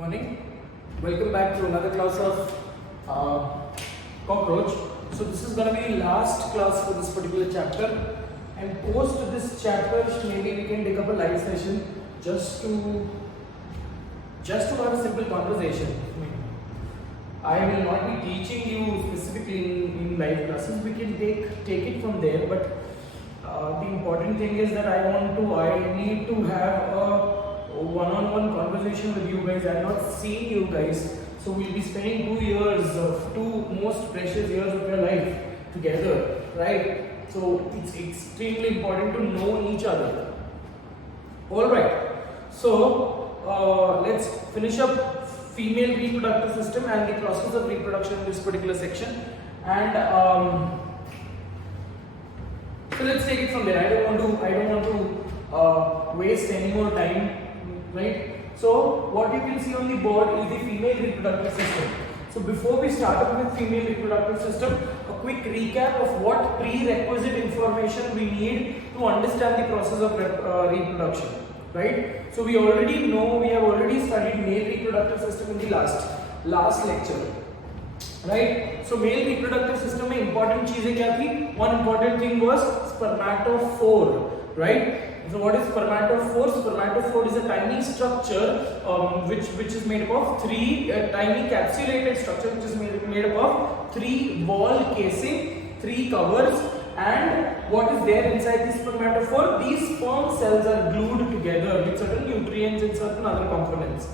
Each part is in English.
Morning. Welcome back to another class of cockroach. So this is going to be last class for this particular chapter, and post this chapter maybe we can take up a live session just to have a simple conversation. I will not be teaching you specifically in live classes. We can take it from there, but the important thing is that I need to have a one-on-one conversation with you guys. I'm not seeing you guys, so we'll be spending 2 years of 2 most precious years of your life together, right? So it's extremely important to know each other. All right. So let's finish up female reproductive system and the process of reproduction in this particular section, and so let's take it from there. I don't want to waste any more time, right? So what you can see on the board is the female reproductive system. So before we start with female reproductive system, a quick recap of what prerequisite information we need to understand the process of reproduction, right? So we have already studied male reproductive system in the last lecture, right? So male reproductive system में important चीजें क्या थी? One important thing was spermatophore, right? So what is spermatophore? Spermatophore is a tiny structure which is made up of three tiny capsulated structure which is made up of 3 wall casing, 3 covers, and what is there inside the spermatophore? These sperm cells are glued together with certain nutrients and certain other components,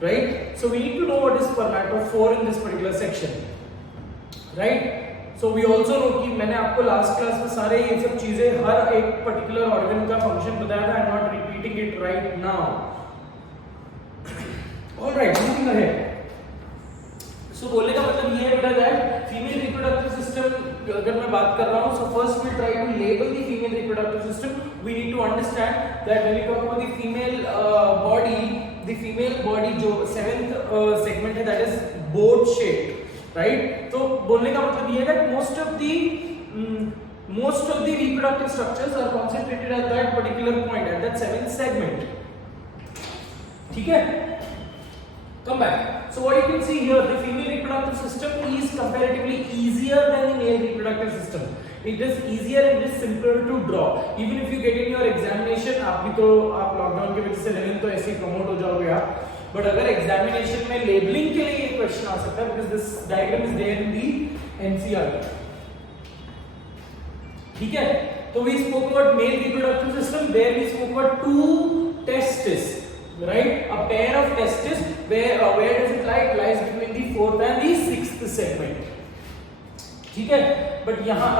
right? So we need to know what is spermatophore in this particular section, right? So we also know कि मैंने आपको last class में सारे ये सब चीजें हर एक particular organ का function बताया था. I'm not repeating it right now. All right, moving ahead. So बोलने का मतलब ये है बेटा that female reproductive system अगर मैं बात कर रहा हूँ, so first we try to label the female reproductive system. We need to understand that when we talk about the female body जो 7th segment है, that is boat shaped, right? तो बोलने का मतलब ये है that most of the reproductive structures are concentrated at that particular point, at that 7th segment. ठीक है? Come back. So what you can see here, the female reproductive system is comparatively easier than the male reproductive system. It is easier and it is simpler to draw. Even if you get in your examination, आप lockdown की वजह से 11th तो ऐसे ही promote हो जाओगे आप. But अगर एग्जामिनेशन में लेबलिंग के लिए ये क्वेश्चन आ सकता है, because this diagram is there in the NCERT. ठीक है? तो we spoke about male reproductive system, there we spoke about 2 testes, right? A pair of testes, where does it lie? It lies between the 4th and the 6th segment. ठीक है? But यहाँ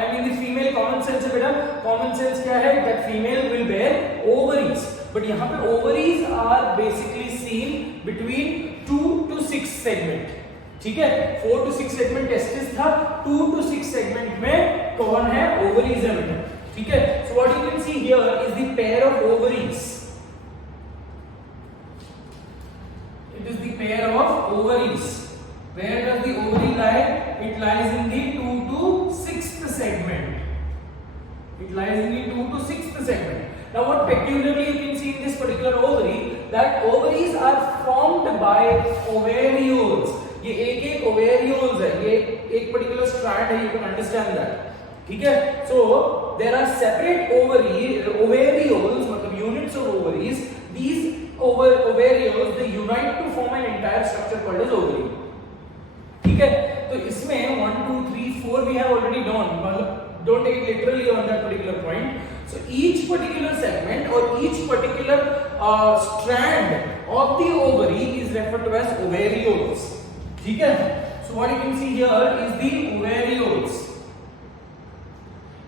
I mean the female common sense है बेटा. Common sense क्या है? That female will bear ovaries. But यहाँ पे ovaries are basically seen between 2 to 6 segment. ठीक है? 4 to 6 segment testis था, 2 to 6 segment में कौन है? Ovaries है बेटा. ठीक है? So what you can see here is the pair of ovaries. It is the pair of ovaries. Where does the ovary lie? It lies in the 2 to 6th segment. It lies in the 2 to 6th segment. Now what peculiarly you can see in this particular ovary, that ovaries are formed by ovarioles. ये एक ovarioles है, ये एक particular strand है, you can understand that. ठीक है? So there are separate ovarioles, मतलब units of ovaries. These ovarioles they unite to form an entire structure called as ovary. ठीक है? तो इसमें 1 2 3 4 we have already done, मतलब don't take it literally on that particular point. So each particular segment or each particular strand of the ovary is referred to as ovarioles. ठीक है? So what you can see here is the ovarioles.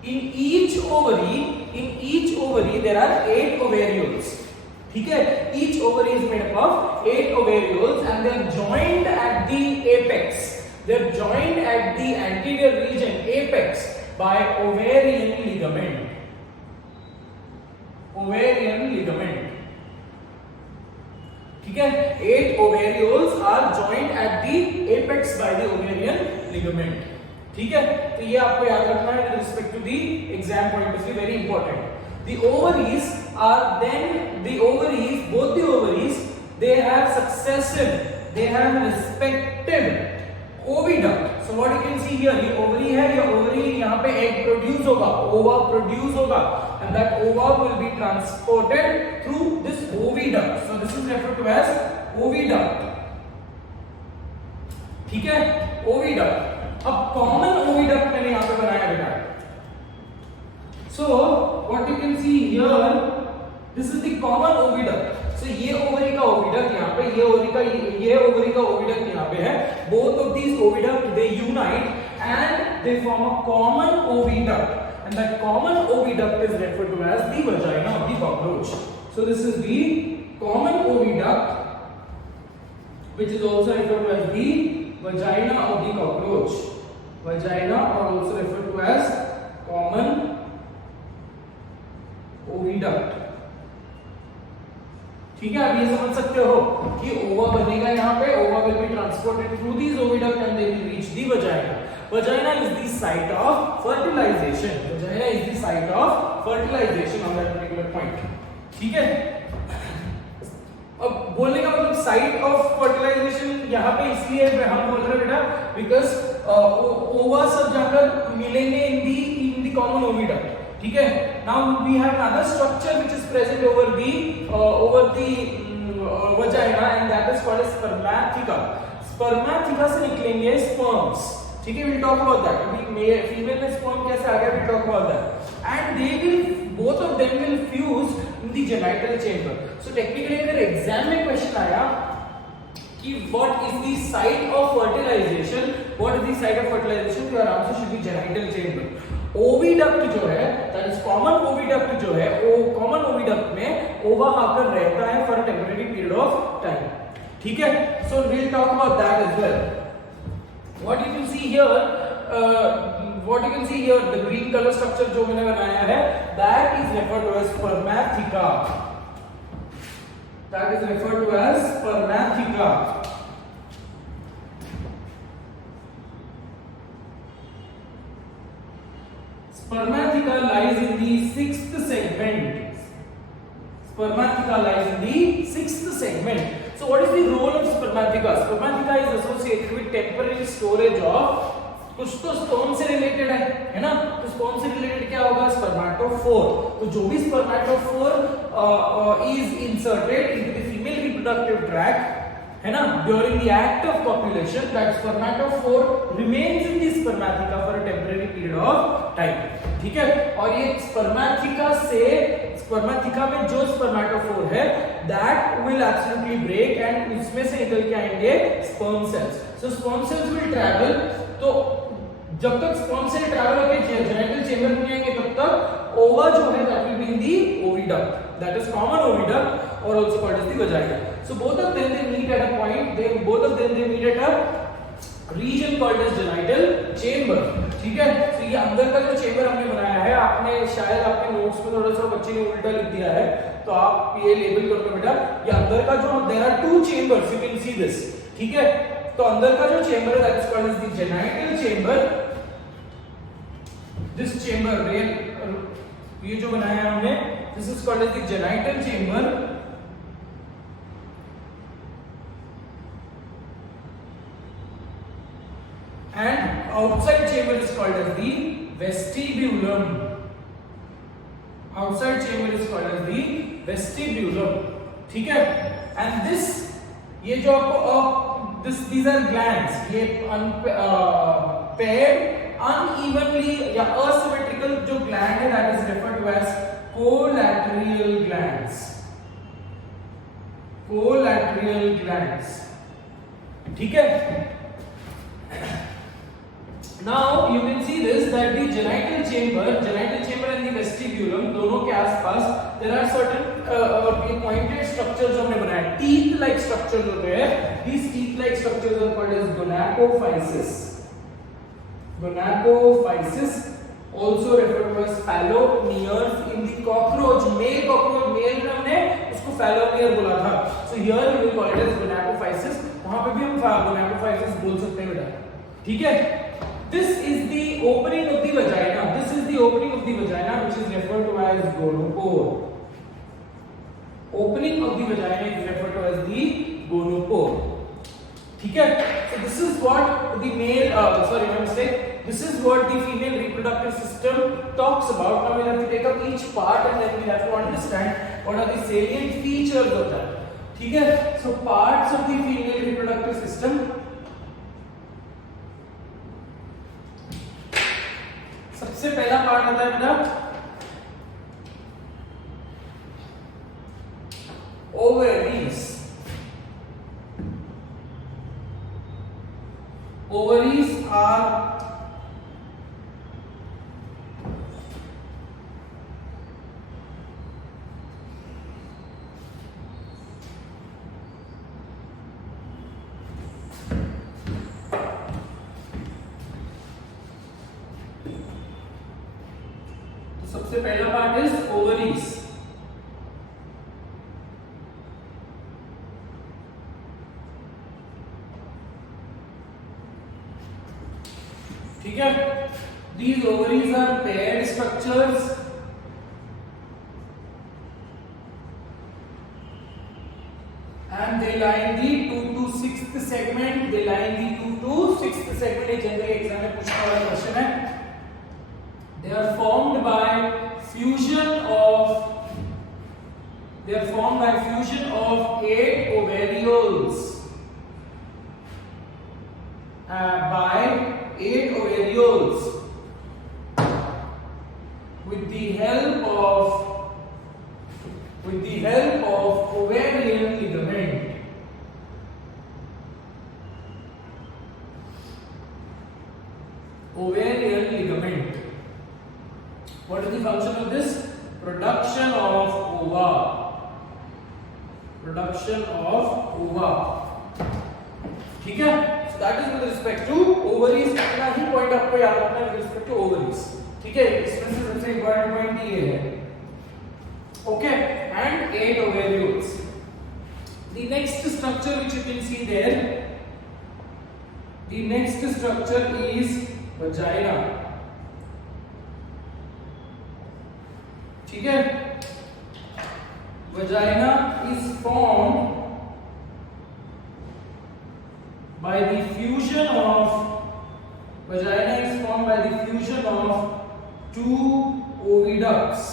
In each ovary there are 8 ovarioles. ठीक है? Each ovary is made up of 8 ovarioles and they are joined at the apex. They are joined at the anterior region, apex, by ovarian ligament. Ovarian ligament. ठीक है? 8 ovarioles are joined at the apex by the ovarian ligament. ठीक है? तो ये आपको याद रखना है with respect to the exam point of view, very important. The ovaries, both the ovaries they have respective oviduct. So what you can see here, ये ovary है, ये ovary यहाँ पे egg produce होगा, ova produce होगा, and that ova will be transported through this oviduct. So this is referred to as oviduct. ठीक है, oviduct. अब common oviduct मैंने यहाँ पे बनाया बेटा. So what you can see here, this is the common oviduct. So ये ovary का ओविडक्ट यहाँ पे, ये ओवरी का ओविडक्ट यहाँ पे है. Both of these oviduct they unite and they form a common oviduct, and that common oviduct is referred to as the vagina of the cockroach. So this is the common oviduct, which is also referred to as the vagina of the cockroach. Vagina or also referred to as common oviduct. ठीक है, अब ये समझ सकते हो कि ओवा बनेगा यहाँ पे, ओवा will be transported through these oviduct and they will reach the vagina. Vagina is the site of fertilization. Vagina is the site of fertilization on that particular point. ठीक है, अब बोलने का मतलब साइट ऑफ फर्टिलाइजेशन यहाँ पे इसलिए हम बोल रहे हैं बेटा, बिकॉज ओवा सब जाकर मिलेंगे इन दी कॉमन ओविडक्ट. ठीक है, now we have another structure which is present over the vagina, and that is called as spermatheca. Spermatheca से निकलेंगे sperms. ठीक है, we'll talk about that. अभी female में sperm कैसे आ गया, we'll talk about that. And they will, both of them will fuse in the genital chamber. So technically अगर exam में क्वेश्चन आया कि what is the site of fertilization, what is the site of fertilization, your answer should be genital chamber. Oviduct जो है, that is common oviduct जो है, वो common oviduct में ओवा आकर रहता है for a temporary period of time. ठीक है, so we will talk about that as well. What you can see here, the green colour structure जो मैंने बनाया है, that is referred to as spermatheca. That is referred to as spermatheca. Spermatheca lies in the sixth segment. Spermatheca lies in the sixth segment. So what is the role of spermatheca? Spermatheca is associated with temporary storage of, कुछ तो sperm से related है ना? तो sperm से related क्या होगा? Spermatophore. तो जो भी spermatophore is inserted into the female reproductive tract, है ना, during the act of copulation, that spermatophore remains in the spermatheca for a temporary period of time. ठीक है, और ये स्पर्मेथिका में जो स्पर्मेटोफोर है, that will absolutely break and उसमें से निकल के आएंगे sperm cells. So sperm cells will travel. तो जब तक sperm cell travel होके genital chamber में आएंगे, तब तक ova जो है that will be in the oviduct. That is common oviduct or also called as the vagina. So both of them they meet at a point. They meet at a region called as genital chamber. ठीक है, तो ये अंदर का जो chamber हमने बनाया है, आपने शायद आपके नोट्स में थोड़ा सा बच्चे ने उल्टा लिख दिया है, तो आप ये लेबल कर लो बेटा. ये अंदर का जो, there are two chambers, you can see this. ठीक है, तो अंदर का जो चेंबर है that is called as the genital chamber. This chamber, ये जो बनाया है हमने, this is called as the genital chamber. And outside chamber is called as the vestibulum. Outside chamber is called as the vestibulum. ठीक है, and this, ये जो आपको these are glands. ये paired, unevenly या asymmetrical जो gland है, that is referred to as collateral glands. Collateral glands. ठीक है. Now you can see this, that the genital chamber and the vestibulum दोनों के आसपास there are certain pointed structures जो हमने बनाए, teeth like structures होते हैं. These teeth like structures are called as gonapophysis. Gonapophysis, also referred to as phallomeres in the cockroach. Male हमने उसको phallomeres बोला था. So here we will call it as gonapophysis. वहाँ पे भी हम gonapophysis बोल सकते हैं बेटा. ठीक है. This is the opening of the vagina. This is the opening of the vagina, which is referred to as gonopore. opening of the vagina is referred to as the gonopore. ठीक है? So this is what the male, sorry, my mistake. This is what the female reproductive system talks about. Now we have to take up each part and then we have to understand what are the salient features of that. ठीक है? So parts of the female reproductive system. सबसे पहला part होता है बेटा ovaries. Ovaries are तो सबसे पहला पार्ट इज ovaries. ठीक है? These ovaries are paired structures and they lie in the 2 to 6th segment. They lie in the 2 to 6th segment. ये जनरली एग्जाम में पूछने वाला क्वेश्चन है. They are formed by fusion of 8 ovarioles. By 8 ovarioles with the help of ovarian ligament. Ovarian ligament. What is the function of this? Production of ova. ठीक है? So that is with respect to ovaries. इतना ही point आपको याद रखना है with respect to ovaries. ठीक है? इसमें से सबसे important पॉइंट ये है. Okay, and 8 ovarioles. The next structure which you can see there, the next structure is vagina. ठीक है? Vagina is formed by the fusion of two oviducts.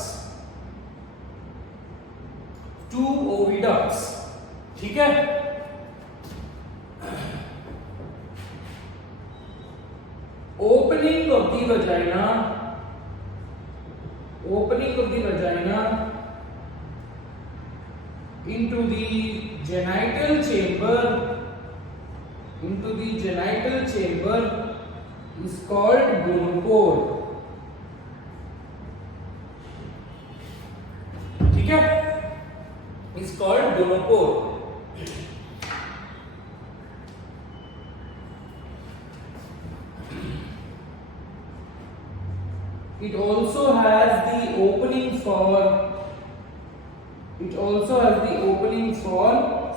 ठीक है? Opening of the vagina into the genital chamber is called gonopore. ठीक है? Is called gonopore. It also has the opening for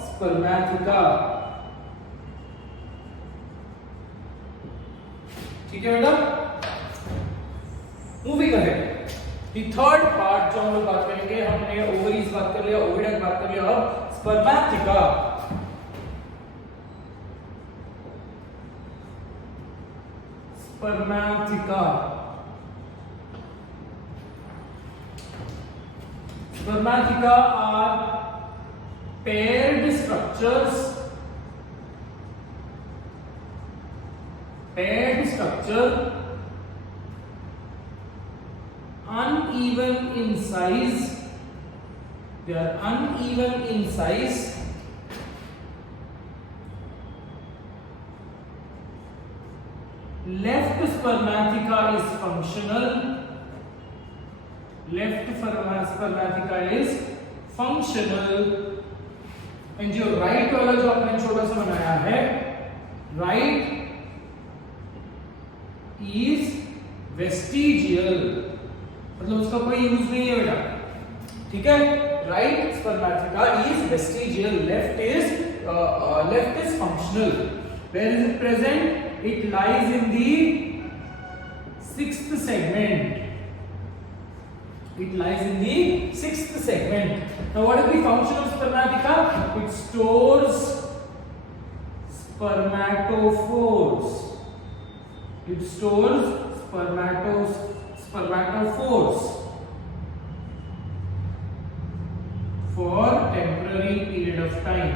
spermatheca. ठीक है बेटा? Moving ahead. The third part जो हम लोग बात करेंगे, हमने ovaries बात कर लिया, oviduct बात कर लिया, अब spermatheca. Spermatheca are paired structure uneven in size. They are uneven in size. Left spermatheca is functional. And जो राइट वाला जो आपने छोटा सा बनाया है, राइट इज वेस्टिजियल, मतलब उसका कोई यूज नहीं है बेटा. ठीक है? Right spermatheca is vestigial, left is functional. Where is it present? It lies in the 6th segment. Now what is the function of spermatheca? It stores spermatophores. It stores spermatophores for temporary period of time.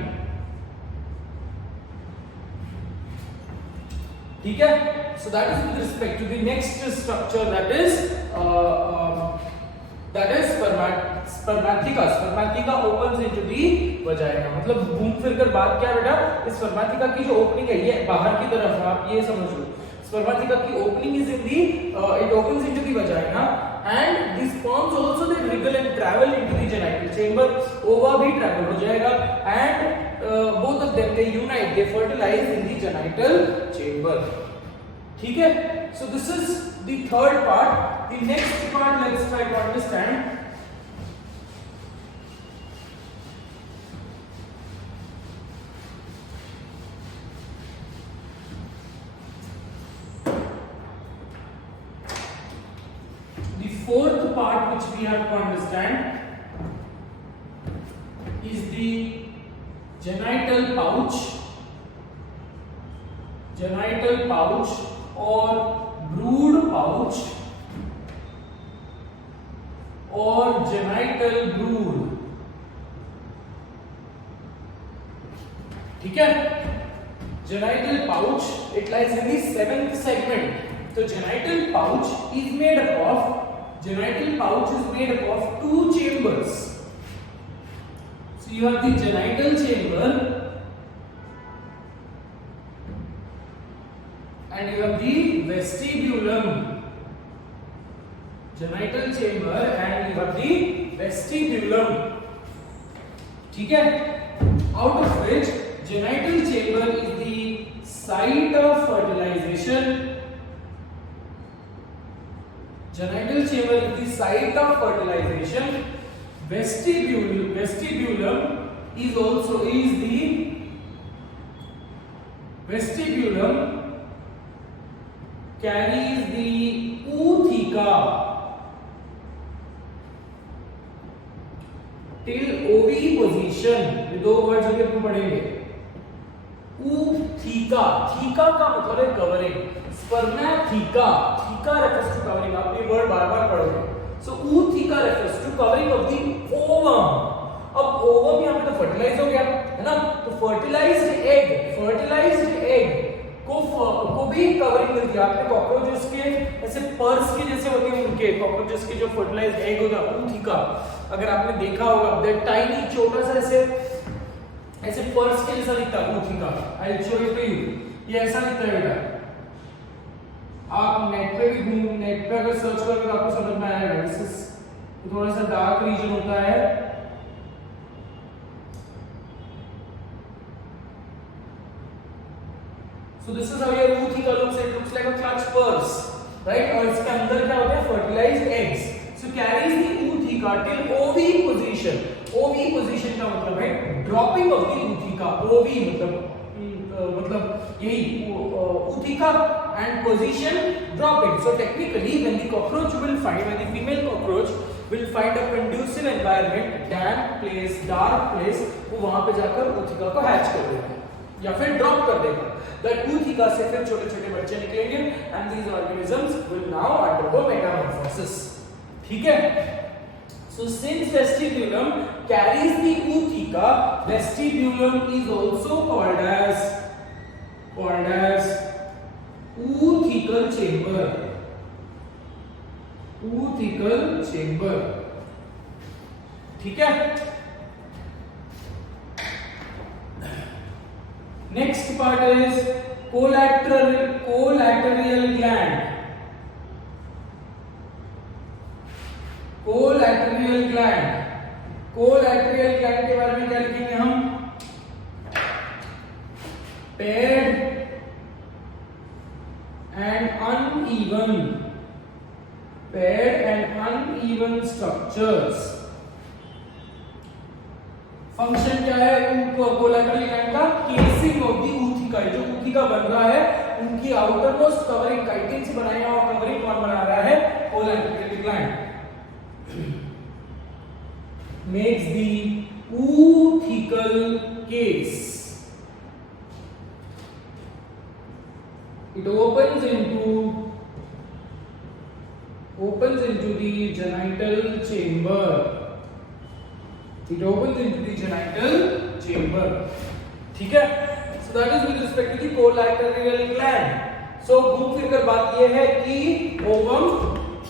ठीक है? So that is with respect to the next structure, that is spermatheca. Spermatheca opens into the vagina. मतलब घूम फिर कर बात क्या बेटा, इस spermatheca की जो ओपनिंग है ये बाहर की तरफ है, आप ये समझ लो. Spermatheca की opening is in the it opens into the vagina, and the sperms also they wriggle and travel into the genital chamber. Ova भी travel हो जाएगा, and both of them they unite, they fertilize in the genital chamber. ठीक है? So this is the third part. The next part let's try to understand. The fourth part which we have to understand is the genital pouch or brood pouch or genital brood. ठीक है? Genital pouch, it lies in the 7th segment. So genital pouch is made up of two chambers. So you have the genital chamber and you have the vestibulum. Genital chamber and you have the vestibulum. ठीक है? Out of which genital chamber is the site of fertilization. Genital chamber is the site of fertilization. Vestibulum carries the ootheca till oviposition. ये दो word जो हम पढ़ेंगे. ootheca, theca का मतलब है covering. Spermatheca, theca refers to covering. आप ये वर्ड बार-बार पढ़ोगे. So ootheca refers to covering of the ovum. अब ovum यहाँ पे तो fertilize हो गया, है ना? तो fertilized egg को भी कवरिंग मिलती है. आपने कॉकरोचेस के ऐसे पर्स के जैसे होते हैं, उनके कॉकरोचेस के जो fertilized egg होता है ootheca, अगर आपने देखा होगा, that tiny छोटा सा ऐसे पर्स के जैसा दिखता है ootheca. I'll show it to you. ये ऐसा दिखता है बेटा. आप नेट पे अगर सर्च करोगे तो आपको समझ में आएगा. तो थोड़ा सा डार्क रीजन होता है. So this is how your ootheca looks. It looks like a clutch purse, right? और इसके अंदर क्या होता है? Fertilized eggs. So carries the ootheca till oviposition. Oviposition का मतलब है dropping of the ootheca. Ovi मतलब यही ootheca and position dropping. So technically when the female cockroach will find a conducive environment, damp place, dark place, वो वहां पे जाकर ootheca को hatch कर देगा या फिर drop कर देगा. That ootheca से फिर छोटे-छोटे बच्चे निकलेंगे and these organisms will now undergo metamorphosis. ठीक है? So since vestibulum carries the ootheca, vestibulum is also called as oothecal chamber. ठीक है? Next part is collateral gland. Collateral gland के बारे में क्या लिखेंगे हम? Paired and uneven structures. Function क्या है कोलैटरल ग्लैंड का? Casing of the ootheca. जो ootheca बन रहा है उनकी आउटर मोस्ट कवरिंग, काइटिन से बनाया हुआ कवरिंग कौन बना रहा है? Collateral gland. makes the oothecal case. It opens into the genital chamber. It opens into the genital chamber. ठीक है? So that is with respect to the collateral gland. So घूम फिर कर बात ये है कि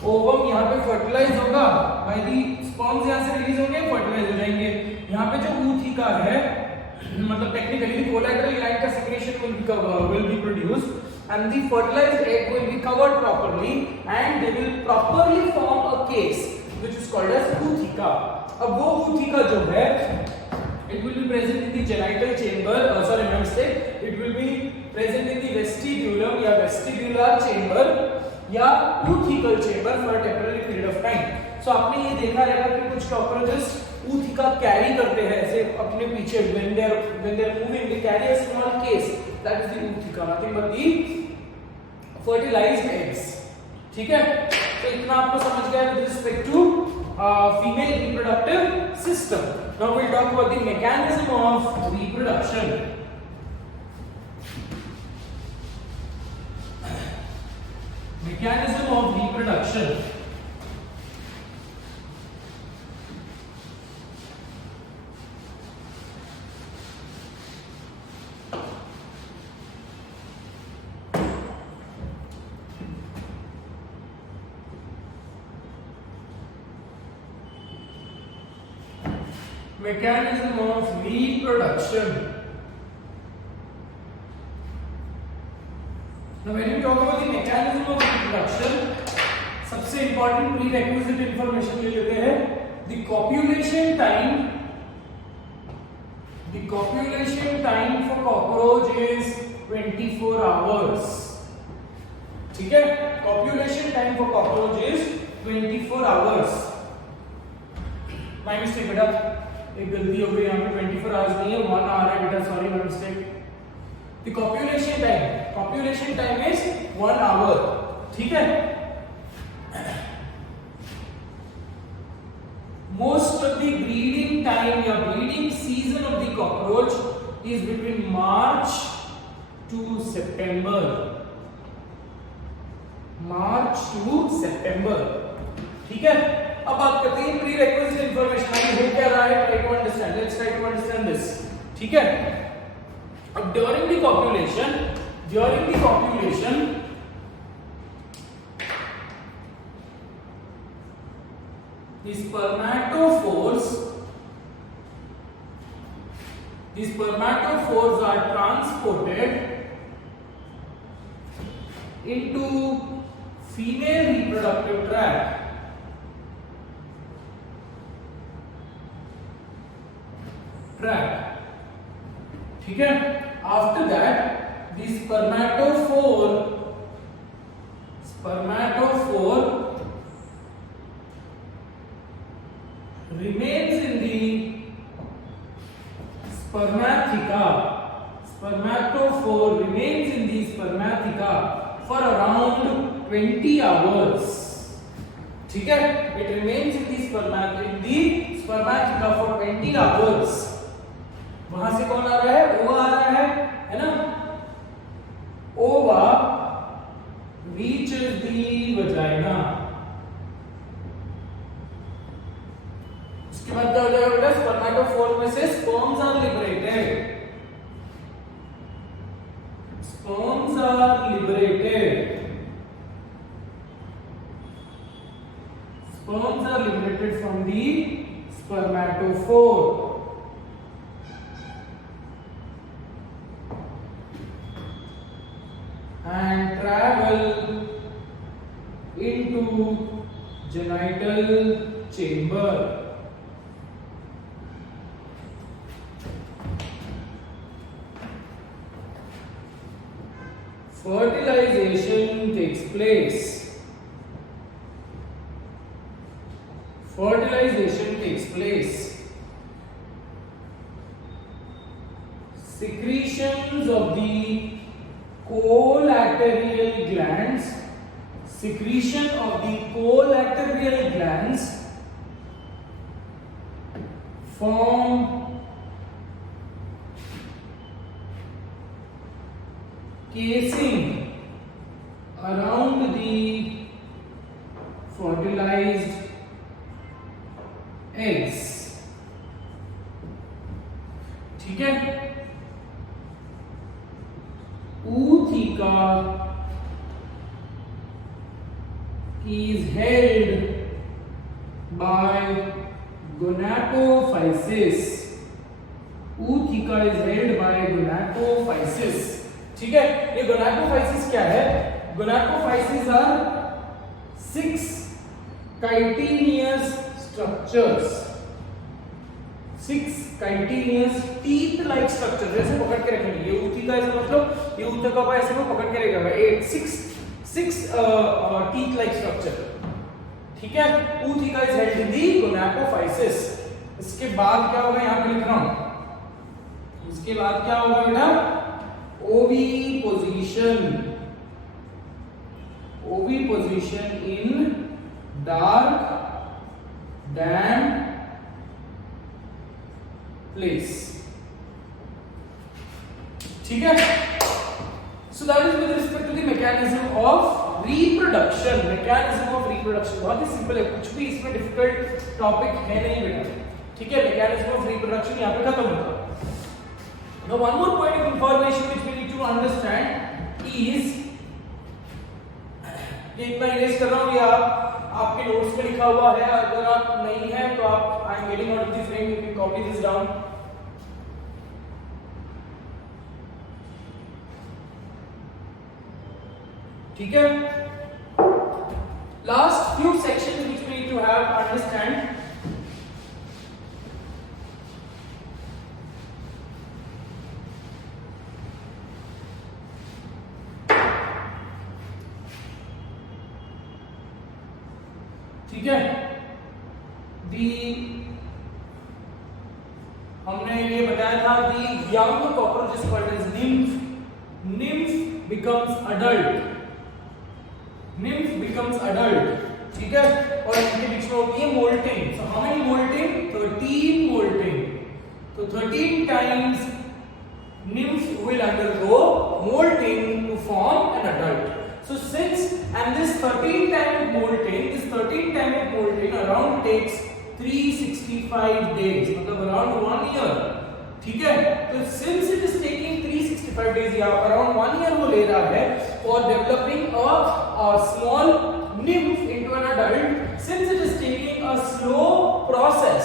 ओवम यहाँ पे फर्टिलाइज होगा, बाय दी स्पर्म्स यहाँ से रिलीज होंगे, फर्टिलाइज हो जाएंगे. यहाँ पे जो ootheca है, मतलब टेक्निकली कोलैटरल ग्लैंड का secretion will be produced and the fertilized egg will be covered properly and they will properly form a case which is called as ootheca. अब वो ootheca जो है, it will be present in the genital chamber, it will be present in the vestibulum या vestibular chamber या oothecal chamber for a temporary period of time. So आपने ये देखा रहेगा कि कुछ cockroaches ootheca carry करते हैं ऐसे अपने पीछे, when they are moving they carry a small case, that is the ootheca, nothing but the fertilized eggs. ठीक है? तो इतना आपको समझ गया with respect to female reproductive system. Now we'll talk about the mechanism of reproduction. Mechanism of reproduction. Mechanism of reproduction. Now when you talk about the mechanism of reproduction, सबसे important prerequisite information ले लेते हैं. The copulation time for cockroach is 24 hours. ठीक है? Copulation time for cockroach is 24 hours. My mistake बेटा, एक गलती हो गई यहाँ पे, 24 आवर्स नहीं है, 1 आवर है बेटा, sorry my mistake. The copulation time is 1 hour. ठीक है? Most of the breeding time या breeding season of the cockroach is between March to September. ठीक है? अब बात करते हैं prerequisite information. आगे हो क्या रहा है? Try to understand. Let's try to understand this. ठीक है? अब during the copulation, the spermatophores are transported into female reproductive tract. ठीक है? After that, the spermatophore remains in the spermatheca for around 20 hours. ठीक है? It remains in the spermatheca for 20 hours. वहां से कौन आ रहा है? ओवा आ रहा है ना? ओवा reaches the vagina. उसके बाद क्या हो जाएगा बेटा? स्पर्मेटोफोर में से sperms are liberated. Sperms are liberated from the spermatophore. And travel into genital chamber. Fertilization takes place. Secretions of the collateral glands form casing around the fertilized eggs. ठीक है, ootheca is held by gonapophysis. ootheca is held by gonapophysis. ठीक है, ये gonapophysis क्या है? gonapophysis are 6 chitinous structures, 6 chitinous teeth like structure, जैसे पकड़ के रखेंगे। ये ootheca ऐसा मतलब ये ootheca को ऐसे को पकड़ के रखेगा, 6 teeth like structure। ठीक है, ootheca is held in the gonapophysis। इसके बाद क्या होगा, यहां पे लिख रहा हूं, इसके बाद क्या होगा बेटा, oviposition in dark damp place। ठीक है, so that is with respect to the mechanism of reproduction। mechanism of reproduction बहुत ही सिंपल है, कुछ भी इसमें डिफिकल्ट टॉपिक है नहीं बेटा। ठीक है, mechanism of reproduction यहाँ पे खत्म होता है। Now one more point of information which we need to understand is, ये इतना इरेज कर रहा हूँ, ये आपके नोट्स में लिखा हुआ है, अगर आप नहीं है तो आप I am getting out of the frame, you can copy this down. ठीक है, last few sections which we need to have understand. ठीक है, हमने ये बताया था the young cockroach is called as nymph। nymph becomes adult, ठीक है, और इनके बीच में होती है moulting. So how many moulting, 13 moulting. तो 13 times nymph will undergo molting to form an adult। So since and this 13 time of molting around takes 365 days, मतलब around 1 year। ठीक है, तो since it is taking 365 days या around 1 year वो ले रहा है for developing a small nymph into an adult, since it is taking a slow process,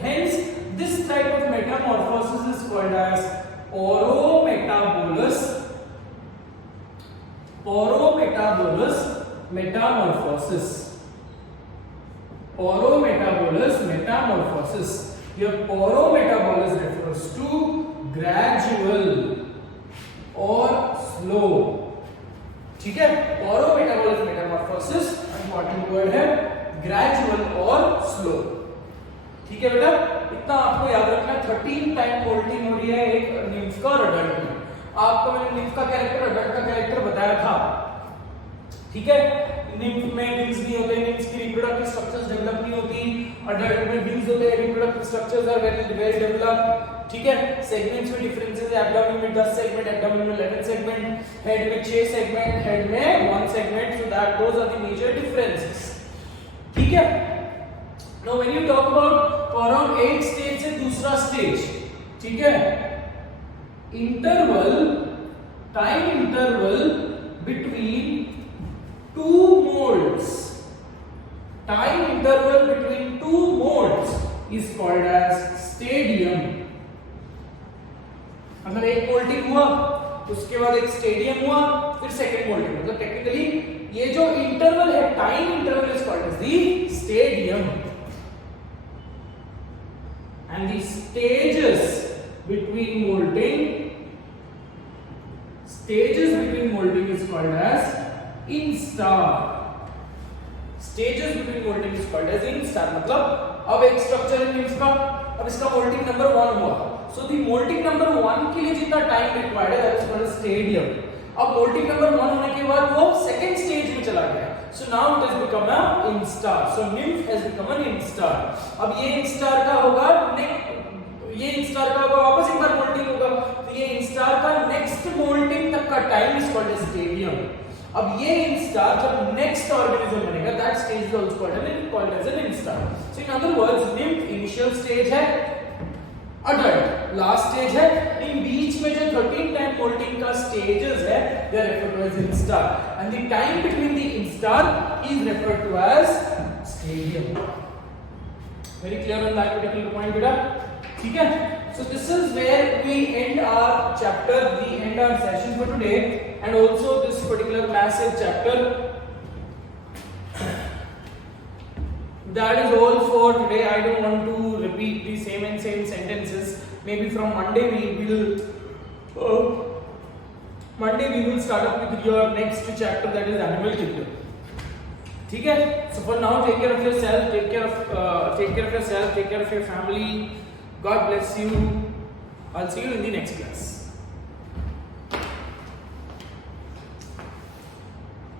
hence this type of metamorphosis is called as porometabolous metamorphosis। Your porometabolous refers to gradual or slow। ठीक है, porometabolous metamorphosis important word है, gradual और slow। ठीक है बेटा, इतना आपको याद रखना। 13 टाइम मोल्टिंग हो रही है एक nymph का और adult में। आपको मैंने nymph का कैरेक्टर, adult का कैरेक्टर बताया था। ठीक है, nymph में विंग्स नहीं होते, nymphs की रिप्रोडक्टिव स्ट्रक्चर्स डेवलप नहीं होती, adult में विंग्स होते हैं, reproductive structures are very developed. ठीक है, सेगमेंट्स में डिफरेंसेस है, एब्डोमेन में 10 सेगमेंट, एब्डोमेन में 11 सेगमेंट, हेड में 6 सेगमेंट, हेड में 1 सेगमेंट। So that those are the major differences. ठीक है, now when you talk about around 8 stage से दूसरा स्टेज, ठीक है, interval, time interval between 2 molts, time interval between 2 molts is called as stadium। अगर एक मोल्टिंग हुआ, उसके बाद एक स्टेडियम हुआ, फिर सेकंड मोल्टिंग, मतलब टेक्निकली ये जो इंटरवल है, time interval is called as the stadium. And the stages between moulting is called as instar। Stages between moulting is called as instar। मतलब अब एक स्ट्रक्चर है nymph का, अब इसका मोल्टिंग नंबर 1 हुआ, सो द मोल्टिंग नंबर 1 के लिए जितना टाइम रिक्वायर्ड है दैट इज कॉल्ड स्टेडियम। अब मोल्टिंग नंबर 1 होने के बाद वो सेकंड स्टेज में चला गया, So now it has become a instar. So nymph has become an instar. अब ये instar का होगा ये instar का होगा वापस एक बार molting होगा, तो ये instar का next molting तक का time is called as stadium. अब ये instar जब next organism बनेगा, that stage is also called as an instar. So in other words, nymph initial stage है, adult last stage है, इन बीच में जो 13 टाइम molting का stages है, they are referred to as instar, and the time between the instar is referred to as stadium. Very clear on that particular point, beta? ठीक है? So this is where we end our chapter, we end our session for today, and also this particular massive chapter. That is all for today. I don't want to repeat the same and same sentences. Maybe from Monday we will start up with your next chapter, that is animal kingdom. ठीक है? So for now, take care of yourself, take care of your family. God bless you. I'll see you in the next class.